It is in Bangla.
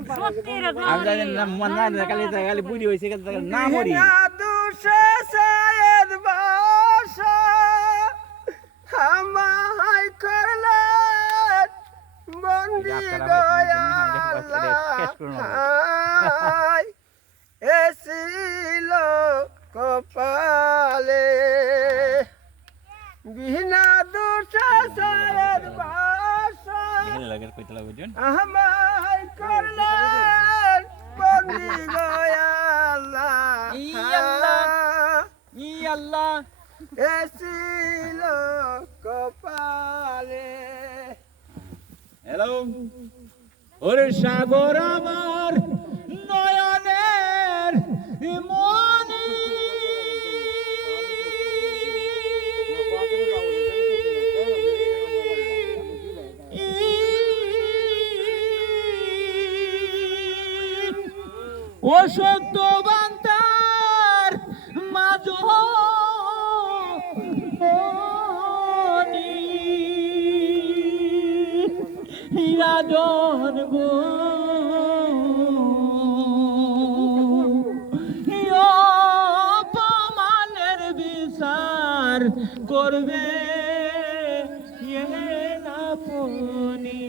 আমি জানি না মন না কালি কালি বুড়ি হইছে না মরি দুশে সায়েদ বাসা হামাই করলে বন্দি গয়াল এসিল কপালে বিনা দুশে সায়েদ বাসা হামাই করলে বন্দি গয়াল আল্লাহ এসিল কপালে। হ্যালো ওরে সাগর আমার নয়নের মনি ও সত্যবান তার মাঝ রাজন গো অপমানের বিচার করবে আপনি